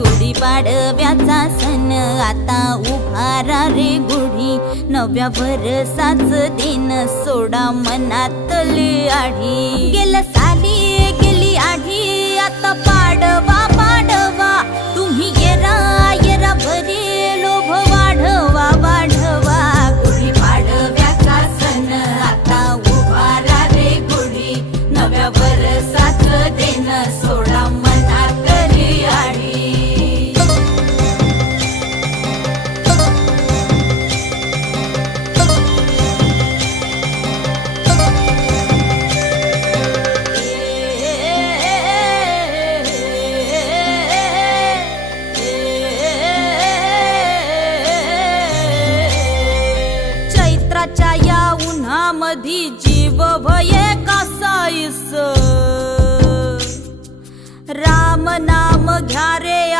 गुढीपाडव्याचा सण आता उभारा रे गुढी, नव्या वर्षाच दिन सोडा मनातली आढी। गेलं साली गेली आढी, आता पाडवा पाडवा, तुम्ही येरा येरा भरी लोभ वाढवा वाढवा। गुढीपाडव्याचा सण आता उभारा रे गुढी, नव्या वर्षाच दिन सोडा मनातली आढी। चैत्राच्या या उन्हामधी जीव भये कासाईस, राम नाम घ्या रे